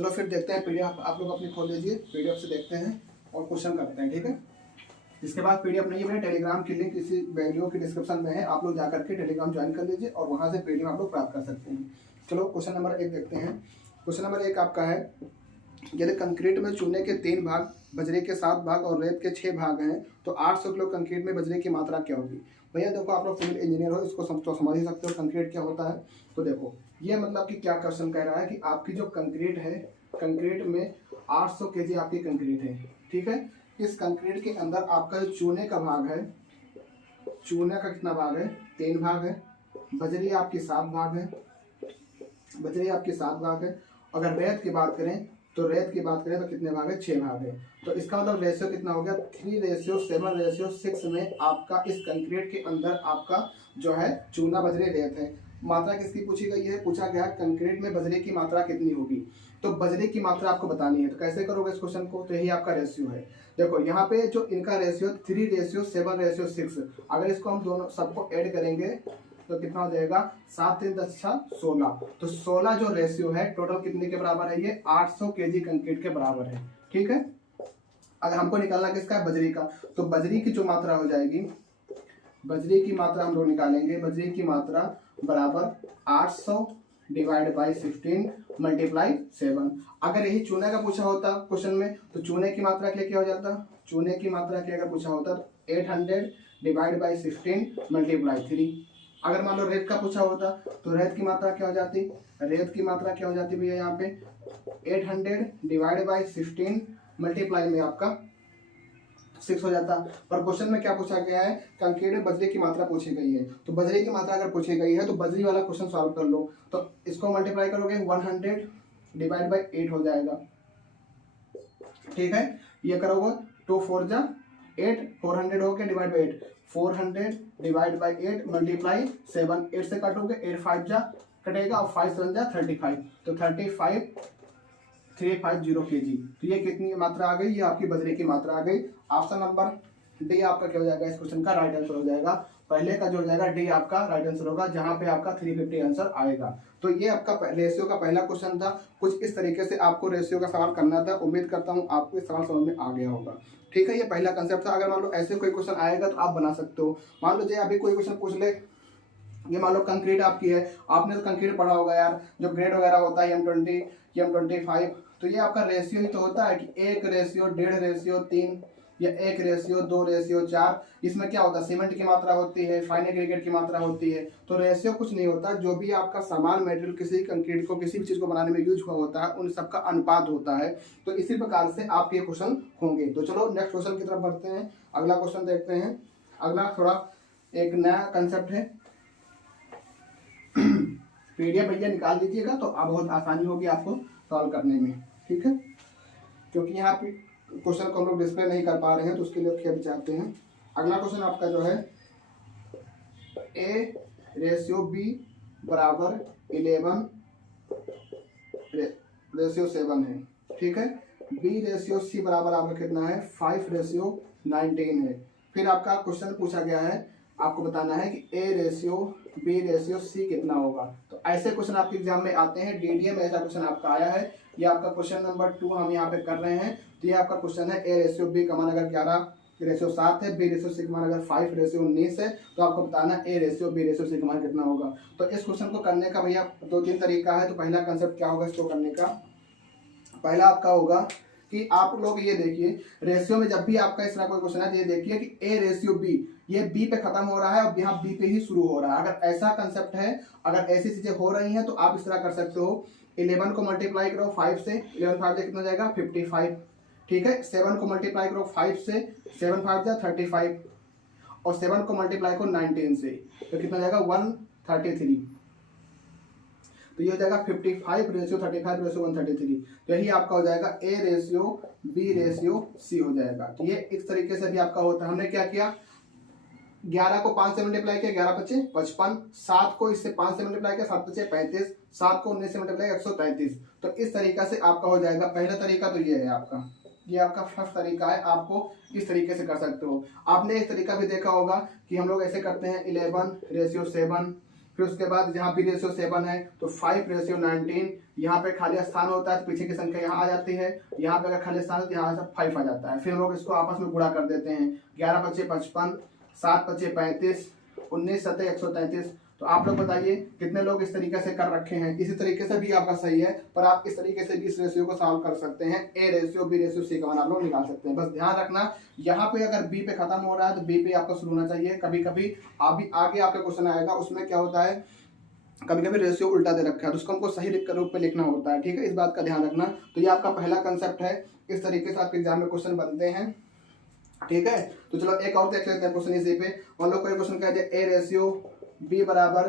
चलो फिर देखते हैं पीडीएफ, आप लोग अपनी खोल लीजिए, पीडीएफ से देखते हैं और क्वेश्चन करते हैं, ठीक है। इसके बाद पीडीएफ नहीं है मेरे टेलीग्राम की लिंक इसी वीडियो की डिस्क्रिप्शन में है, आप लोग जाकर के टेलीग्राम ज्वाइन कर लीजिए और वहाँ से पीडीएफ आप लोग प्राप्त कर सकते हैं। चलो क्वेश्चन नंबर 1 देखते हैं। क्वेश्चन नंबर 1 आपका है, यदि कंक्रीट में चूने के 3 भाग, बजरे के 7 भाग और रेत के 6 भाग हैं तो 800 किलो कंक्रीट में बजरे की मात्रा क्या होगी। भैया देखो, आप लोग सिविल इंजीनियर हो, इसको तो समझ ही सकते हो कंक्रीट क्या होता है। तो देखो ये मतलब कि क्या क्वेश्चन कह रहा है कि आपकी जो कंक्रीट है, कंक्रीट में 800 केजी आपकी कंक्रीट है, ठीक है। इस कंक्रीट के अंदर आपका जो चूने का भाग है, चूने का कितना भाग है, 3 भाग है। बजरी आपकी 7 भाग है, बजरी आपकी 7 भाग है। अगर रेत की बात करें तो रेत की बात करें तो कितने भाग है, 6 भाग है। तो इसका मतलब रेशियो कितना हो गया, 3:7:6 में आपका इस कंक्रीट के अंदर आपका जो है चूना बजरी रेत है। मात्रा किसकी पूछी गई है, पूछा गया कंक्रीट में बजरे की मात्रा कितनी होगी। तो बजरे की मात्रा आपको बतानी है, तो कैसे करोगे इस क्वेश्चन को, तो यही आपका रेशियो है। देखो यहाँ पे जो इनका रेशियो 3:7:6, अगर इसको हम दोनों सबको ऐड करेंगे तो कितना हो जाएगा, 7 3 10 16। तो 16 जो रेशियो है टोटल कितने के बराबर है, ये 800 केजी कंक्रीट के बराबर है, ठीक है। अगर हमको निकालना किसका है, बजरी का, तो बजरी की जो मात्रा हो जाएगी, बजरी की मात्रा हम लोग निकालेंगे, बजरी की मात्रा बराबर 800 डिवाइड बाई 16 मल्टीप्लाई 7। अगर यही चूने का पूछा होता क्वेश्चन में तो चूने की मात्रा के लिए क्या हो जाता, चूने की मात्रा के अगर पूछा होता तो 800 डिवाइड बाई 16 मल्टीप्लाई 3। अगर मान लो रेत का पूछा होता तो रेत की मात्रा क्या हो जाती, रेत की मात्रा क्या हो जाती भैया, यहाँ पे 800 डिवाइड बाई 16 मल्टीप्लाई में आपका 6 हो जाता। पर क्वेश्चन में क्या पूछा गया है, कंक्रीट में बजरी की मात्रा पूछी गई है। तो बजरी की मात्रा अगर पूछी गई है तो बजरी वाला क्वेश्चन सॉल्व कर लो। तो इसको मल्टीप्लाई करोगे 100 डिवाइड बाई 8 हो जाएगा, ठीक है। ये करोगे 2 4 जा 8, 400 हो गया divide by 8, 400 divide by 8 multiply 7, 8 से काटोगे 8 5 जा कटेगा और 5 7 जा 35, तो 350 केजी। तो ये कितनी मात्रा आ गई, ये आपकी बजरी की मात्रा आ गई। ऑप्शन नंबर डी आपका क्या हो जाएगा, इस क्वेश्चन का राइट आंसर हो जाएगा। पहले का जो हो जाएगा डी आपका राइट आंसर होगा, जहां पे आपका 350 आंसर आएगा। तो ये आपका रेशियो का पहला क्वेश्चन था। कुछ इस तरीके से आपको रेशियो का सवाल करना था। उम्मीद करता हूँ आपको इस सवाल समझ में आ गया होगा, ठीक है। ये पहला कंसेप्ट था। अगर मान लो ऐसे कोई क्वेश्चन आएगा तो आप बना सकते हो। मान लो जो अभी कोई क्वेश्चन पूछ ले, ये मान लो कंक्रीट आपकी है, आपने तो कंक्रीट पढ़ा होगा यार, जो ग्रेड वगैरह होता है M20 M25, तो ये आपका रेशियो ही तो होता है कि 1 रेशियो 1.5 रेशियो 3 या 1 रेशियो 2 रेशियो 4। इसमें क्या होता है, सीमेंट की मात्रा होती है, फाइन एग्रीगेट की मात्रा होती है। तो रेशियो कुछ नहीं होता, जो भी आपका सामान मटेरियल किसी कंक्रीट को किसी भी चीज़ को बनाने में यूज हुआ होता है उन सबका अनुपात होता है। तो इसी प्रकार से आपके क्वेश्चन होंगे। तो चलो नेक्स्ट क्वेश्चन की तरफ बढ़ते हैं, अगला क्वेश्चन देखते हैं। अगला थोड़ा एक नया कंसेप्ट है। पीडीएफ भैया निकाल दीजिएगा तो अब बहुत आसानी होगी आपको सॉल्व करने में, ठीक है। क्योंकि यहाँ पे क्वेश्चन को हम लोग डिस्प्ले नहीं कर पा रहे हैं तो उसके लिए खेद चाहते हैं। अगला क्वेश्चन आपका जो है A:B बराबर 11 रेशियो 7 है, ठीक है। B:C बराबर आपका कितना है, 5:19 है। फिर आपका क्वेश्चन पूछा गया है, आपको बताना है कि A:B:C कितना होगा। तो ऐसे क्वेश्चन आपके एग्जाम में आते हैं, DDA में ऐसा क्वेश्चन आपका आया है। ये आपका क्वेश्चन नंबर 2 हम यहाँ पे कर रहे हैं। तो ये आपका क्वेश्चन है A:B का मान अगर 11:7 है, B:C का मान अगर 5:19 है, तो आपको बताना A:B:C का मान कितना होगा। तो इस क्वेश्चन को करने का भैया 2-3 तरीका है। तो पहला कंसेप्ट क्या होगा इसको करने का, पहला आपका होगा कि आप लोग ये देखिए रेशियो में जब भी आपका इस तरह कोई क्वेश्चन है तो ये देखिए कि A:B, ये B पे खत्म हो रहा है और यहाँ B पे ही शुरू हो रहा है। अगर ऐसा कंसेप्ट है, अगर ऐसी चीजें हो रही हैं तो आप इस तरह कर सकते हो, 11 को मल्टीप्लाई करो 5 से, 11 5 से कितना जाएगा 55, ठीक है। 7 को मल्टीप्लाई करो 5 से, 7 5 जा 35, और 7 को मल्टीप्लाई करो 19 से, तो कितना जाएगा 133। तो ये हो जाएगा 55:35:133। तो यही आपका हो जाएगा A:B:C हो जाएगा। तो ये इस तरीके से भी आपका होता है। हमने क्या किया, 11 को 5 से मल्टीप्लाई किया, 11 5 55, 7 को इससे 5 से मल्टीप्लाई किया, 7 5 35, 7 को 19 से मल्टीप्लाई किया 133। तो इस तरीका से आपका हो जाएगा। पहला तरीका तो ये है आपका, ये आपका फर्स्ट तरीका है, आपको इस तरीके से कर सकते हो। आपने एक तरीका भी देखा होगा कि हम लोग ऐसे करते हैं 11:7, फिर उसके बाद जहाँ बी रेशियो 7 है तो 5:19, यहाँ पे खाली स्थान होता है तो पीछे की संख्या यहाँ आ जाती है, यहाँ पे अगर खाली स्थान है तो यहाँ से 5 आ जाता है। फिर हम लोग इसको आपस में गुणा कर देते हैं, 11×5 = 55, 7×5 = 35, 19×7 = 133। तो आप लोग बताइए कितने लोग इस तरीके से कर रखे हैं। इसी तरीके से भी आपका सही है, पर आप इस तरीके से भी इस रेशियो को सॉल्व कर सकते हैं। A ratio B ratio C का मान आप लोग निकाल सकते हैं। बस ध्यान रखना यहाँ पे अगर बी पे खत्म हो रहा है तो बी पे आपको शुरू होना चाहिए। कभी कभी अभी आगे आपका क्वेश्चन आएगा, उसमें क्या होता है, कभी कभी रेशियो उल्टा दे रखा है तो उसको हमको सही रूप में लिखना होता है। ठीक है, इस बात का ध्यान रखना। तो ये आपका पहला कंसेप्ट है, इस तरीके से आपके एग्जाम में क्वेश्चन बनते हैं। ठीक है, तो चलो एक और देख लेते हैं क्वेश्चन इसी पे। मान लो कोई क्वेश्चन कह दिया ए रेशियो बी बराबर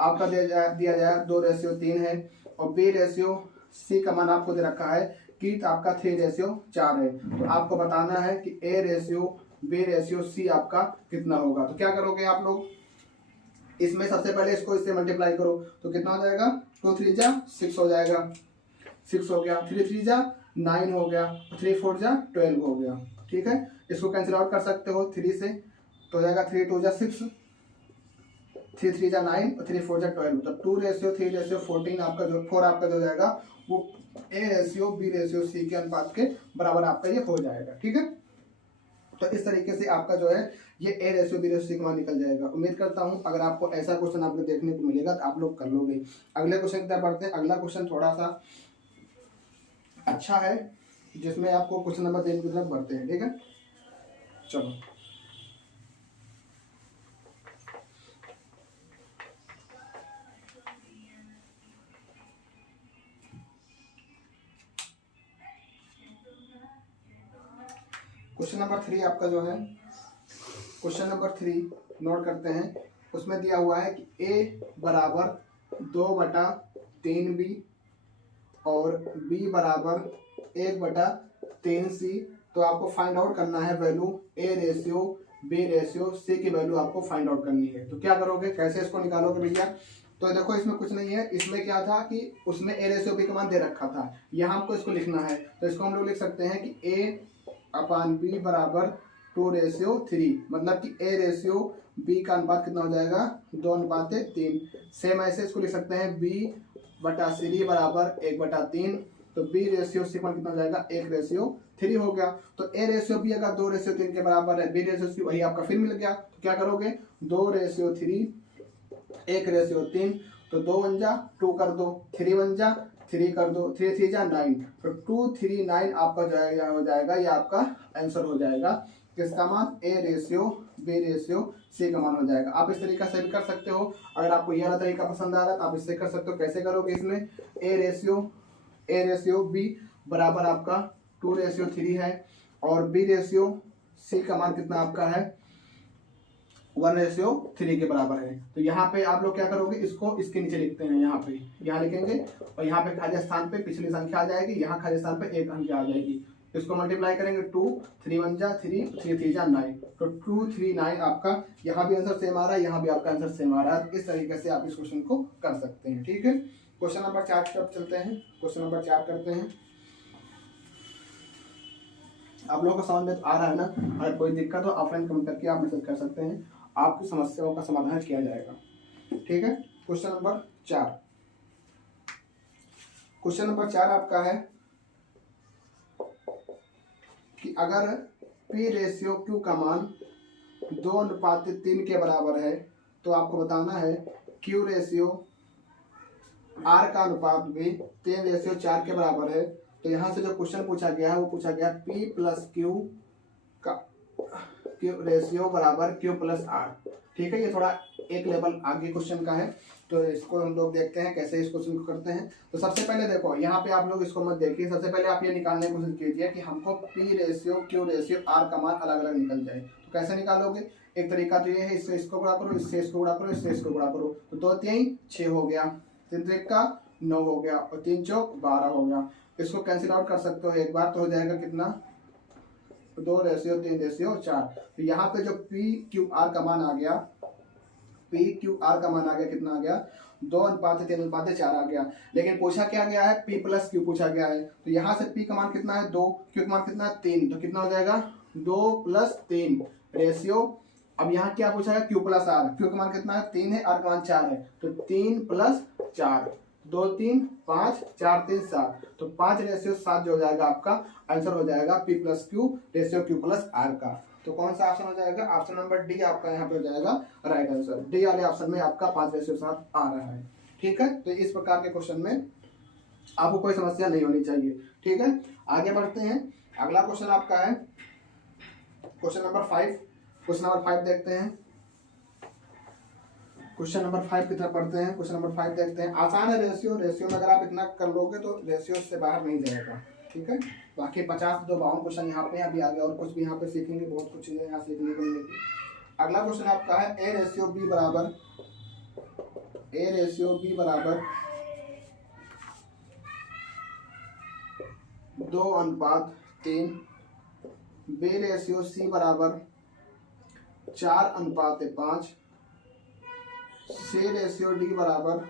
आपका दिया जाए 2:3 है, और बी रेशियो सी का मान आपको दे रखा है कि आपका 3:4 है। तो आपको बताना है कि A ratio B ratio C आपका कितना होगा। तो क्या करोगे आप लोग, इसमें सबसे पहले इसको इससे मल्टीप्लाई करो तो कितना हो जाएगा, 2 3 जा 6 हो जाएगा, 6 हो गया, 3 3 जा 9 हो गया, 3 4 जा 12 हो गया। ठीक है, इसको कैंसिल आउट कर सकते हो 3 से, तो हो जाएगा 3 2 जा 6, 3 3 जा 9 और 3 4 जा 12। तो 2:3:14 आपका जो 4 आपका जो जाएगा वो A ratio B ratio C के अनुपात के बराबर आपका ये हो जाएगा। ठीक है, तो इस तरीके से आपका जो है ये A ratio B ratio C का मान निकल जाएगा। उम्मीद करता हूं अगर आपको ऐसा क्वेश्चन आपको देखने को मिलेगा तो आप लोग कर लोगे। अगले क्वेश्चन की तरफ बढ़ते हैं। अगला क्वेश्चन थोड़ा सा अच्छा है, जिसमें आपको क्वेश्चन नंबर 3 की तरफ बढ़ते हैं। ठीक है, चलो क्वेश्चन नंबर 3 आपका जो है, क्वेश्चन नंबर 3 नोट करते हैं। उसमें दिया हुआ है कि a बराबर 2/3b और b बराबर 1/3c। तो आपको फाइंड आउट करना है value A ratio B ratio C की वैल्यू आपको फाइंड आउट करनी है। तो क्या करोगे, कैसे इसको निकालोगे भैया, तो देखो इसमें कुछ नहीं है। इसमें क्या था कि उसमें ए रेशियो बी का मान दे रखा था, यहाँ हमको इसको लिखना है। तो इसको हम लोग लिख सकते हैं कि a/b बराबर 2:3, मतलब कि ए रेशियो बी का अनुपात कितना हो जाएगा, 2:3। सेम ऐसे इसको लिख सकते हैं b/c बराबर 1/3। तो b रेशियो सी कितना हो जाएगा, 1:3 हो गया। तो ए रेशियो बी अगर 2:3 के बराबर है, बी रेशियो सी वही आपका फिर मिल गया। तो क्या करोगे, 2:3 1:3, तो 2 1 जा 2 कर दो, 3 1 जा 3 कर दो, 3 3 जा 9, तो 239 आपका जो हो जाएगा, ये आपका आंसर हो जाएगा। किसका मान, A ratio B ratio C का मान हो जाएगा। आप इस तरीका से भी कर सकते हो। अगर आपको यह वाला तरीका पसंद आ रहा है तो आप इससे कर सकते हो। कैसे करोगे, इसमें ए रेशियो बी बराबर आपका 2:3 है, और बी रेशियो सी का मान कितना आपका है, 1:3 के बराबर है। तो यहाँ पे आप लोग क्या करोगे, इसको इसके नीचे लिखते हैं, यहाँ लिखेंगे, और यहाँ पे खाली स्थान पे पिछली संख्या आ जाएगी, यहाँ खाली स्थान पे एक संख्या आ जाएगी। इसको मल्टीप्लाई करेंगे, 2 3 1 जा 3, 3 3 जा 9, तो 239 आपका यहाँ भी आंसर सेम आ रहा है, यहाँ भी आपका आंसर सेम आ रहा है। इस तरीके से आप इस क्वेश्चन को कर सकते हैं। ठीक है, क्वेश्चन नंबर 4 की तरफ चलते हैं। क्वेश्चन नंबर 4 करते हैं। आप लोगों को समझ में आ रहा है ना, अगर कोई दिक्कत हो ऑफलाइन कमेंट करके आप मैसेज कर सकते हैं, आपकी समस्याओं का समाधान किया जाएगा। ठीक है, क्वेश्चन नंबर 4। क्वेश्चन नंबर 4 आपका है कि अगर P रेशियो Q का मान 2:3 के बराबर है, तो आपको बताना है Q रेशियो R का अनुपात भी 3:4 के बराबर है। तो यहाँ से जो क्वेश्चन पूछा गया है वो पूछा गया P + Q का Q रेशियो बराबर Q + R। ठीक है, ये थोड़ा एक लेवल आगे क्वेश्चन का है, तो इसको हम लोग देखते हैं कैसे इस क्वेश्चन को करते हैं। तो सबसे पहले देखो, यहाँ पे आप लोग इसको मत देखिए, सबसे पहले आप ये निकालने की कोशिश कीजिए कि हमको P ratio Q ratio R का मान अलग अलग निकल जाए। तो कैसे निकालोगे, एक तरीका तो ये है, इससे इसको गुणा करो, इससे इसको गुणा करो, इससे इसको गुणा करो, तो 2 3 6 हो गया, 3 3 का 9 हो गया, और 3 चौक 12 हो गया। इसको कैंसिल आउट कर सकते हो एक बार, तो हो जाएगा कितना, 2:3:4। तो यहाँ पे जो PQR का मान आ गया, PQR का मान आ गया, कितना आ गया, 2:3:4 आ गया। लेकिन पूछा क्या गया है, P + Q पूछा गया है। तो यहाँ से P का मान कितना है, 2, Q का मान कितना है, 3, तो कितना हो जाएगा, 2 + 3 रेशियो अब यहाँ क्या पूछा है, क्यू प्लस आर, क्यू का मान कितना है 3 है, आर का मान 4 है, तो 3 प्लस 4, 2 3 5 4 3 7, तो 5:7 जो हो जाएगा आपका आंसर हो जाएगा P plus Q ratio Q plus R का। तो कौन सा ऑप्शन हो जाएगा, ऑप्शन नंबर डी आपका यहाँ पे हो जाएगा राइट आंसर। डी वाले ऑप्शन में आपका 5:7 आ रहा है। ठीक है, तो इस प्रकार के क्वेश्चन में आपको कोई समस्या नहीं होनी चाहिए। ठीक है, आगे बढ़ते हैं। अगला क्वेश्चन आपका है क्वेश्चन नंबर 5। क्वेश्चन नंबर 5 देखते हैं। क्वेश्चन नंबर 5 की तरफ बढ़ते हैं। क्वेश्चन नंबर 5 देखते हैं। आसान है रेशियो, रेशियो में अगर आप इतना कर लोगे तो रेशियो से बाहर नहीं जाएगा। ठीक है, बाकी 50 तो 52 क्वेश्चन यहाँ पे अभी आगे और कुछ भी यहाँ पे सीखेंगे, बहुत कुछ चीजें यहाँ सीखने को मिलेगी। अगला क्वेश्चन आपका है ए रेशियो बी बराबर 2:3, बी रेशियो सी बराबर 4:5, सी रेशियो डी बराबर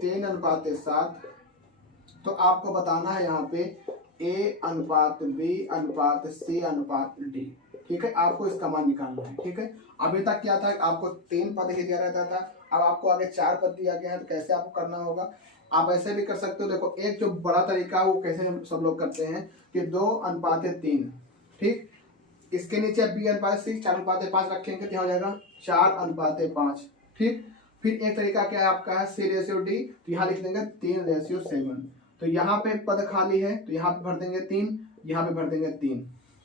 3:7। तो आपको बताना है यहाँ पे A/B/C/D। ठीक है, आपको इसका मान निकालना है। ठीक है, अभी तक क्या था, आपको 3 पद ही दिया रहता था, अब आपको आगे 4 पद दिया गया है। तो कैसे आपको करना होगा, आप ऐसे भी कर सकते हो। देखो, एक जो बड़ा तरीका है वो कैसे सब लोग करते हैं कि 2:3। ठीक, इसके नीचे B/C 4:5 रखेंगे तो हो जाएगा 4:5। ठीक, फिर एक तरीका क्या है आपका है C रेशियो D, तो यहाँ लिख देंगे 3:7। तो यहाँ पे पद खाली है तो यहाँ पे भर देंगे 3, यहाँ पे भर देंगे 3,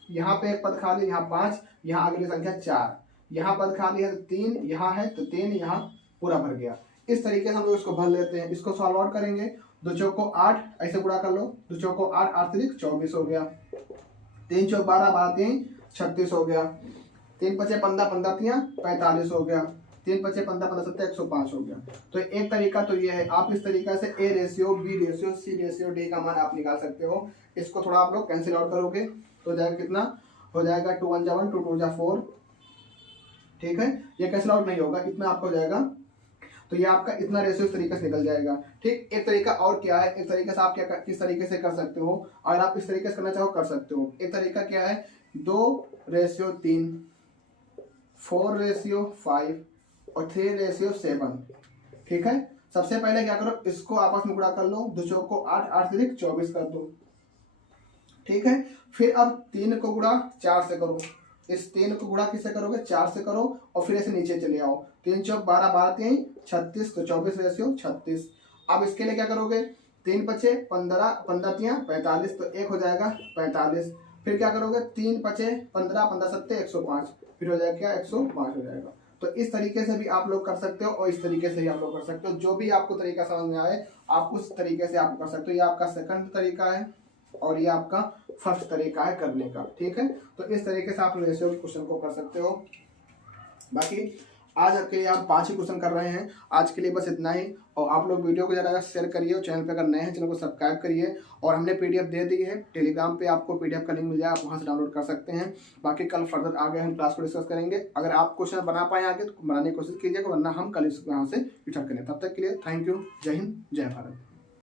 यहाँ पे एक पद खाली, यहाँ 5, यहाँ अगली संख्या 4, यहाँ पद खाली है तो 3, यहाँ है तो 3, यहाँ पूरा भर गया। इस तरीके से हम लोग इसको भर लेते हैं। इसको सॉल्व आउट करेंगे, 2 चौको 8 ऐसे गुणा कर लो, 2 चौको 8, 8 3 24 हो गया, 3 चौक 12, 12 3 36 हो गया, 3 5 15, 15 3 45 हो गया, 3 5 15, 15 7 105 हो गया। तो एक तरीका तो ये है, आप इस तरीका से A ratio B ratio C ratio D का मान आप निकाल सकते हो। इसको थोड़ा आप लोग कैंसिल आउट करोगे तो हो जाएगा कितना, हो जाएगा 2 1 1 2 2 4। ठीक है, ये कैंसिल आउट नहीं होगा, इतना आपको हो जाएगा। तो ये आपका इतना रेशियो इस तरीके से निकल जाएगा। ठीक, एक तरीका और क्या है, एक तरीके से आप क्या किस तरीके से कर सकते हो, और आप इस तरीके से करना चाहो कर सकते हो। एक तरीका क्या है, 2:3, 4:5 और 3:7। ठीक है, सबसे पहले क्या करो, इसको आपस में गुणा कर लो, 2 चौको 8, 8 3 24 कर दो। ठीक है, फिर अब 3 को गुणा 4 से करो, इस 3 को गुणा किससे करोगे, 4 से करो, और फिर ऐसे नीचे चले आओ, 3 चौक 12, 12 3 36, तो 24 रेशियो 36। अब इसके लिए क्या करोगे, 3 5 15, 15 3 45, तो 1 हो जाएगा 45। फिर क्या करोगे, 3 5 15, 15 7 105, फिर हो जाएगा क्या 105 हो जाएगा। तो इस तरीके से भी आप लोग कर सकते हो और इस तरीके से भी आप लोग कर सकते हो। जो भी आपको तरीका समझ में आए आप उस तरीके से आप कर सकते हो। ये आपका सेकंड तरीका है और ये आपका फर्स्ट तरीका है करने का। ठीक है, तो इस तरीके से आप रेशियो के क्वेश्चन को कर सकते हो। बाकी आज के आप 5 ही क्वेश्चन कर रहे हैं। आज के लिए बस इतना ही, और आप लोग वीडियो को ज़्यादा शेयर करिए और चैनल पे अगर नए हैं चैनल को सब्सक्राइब करिए। और हमने पीडीएफ दे दी है, टेलीग्राम पे आपको पीडीएफ का लिंक मिल जाए, आप वहाँ से डाउनलोड कर सकते हैं। बाकी कल फर्दर आगे हम क्लास को डिस्कस करेंगे। अगर आप क्वेश्चन बना पाए आगे तो बनाने की कोशिश कीजिएगा, वरना हम कल इस यहाँ से रिटर्न करें। तब तक के लिए थैंक यू। जय हिंद, जय भारत।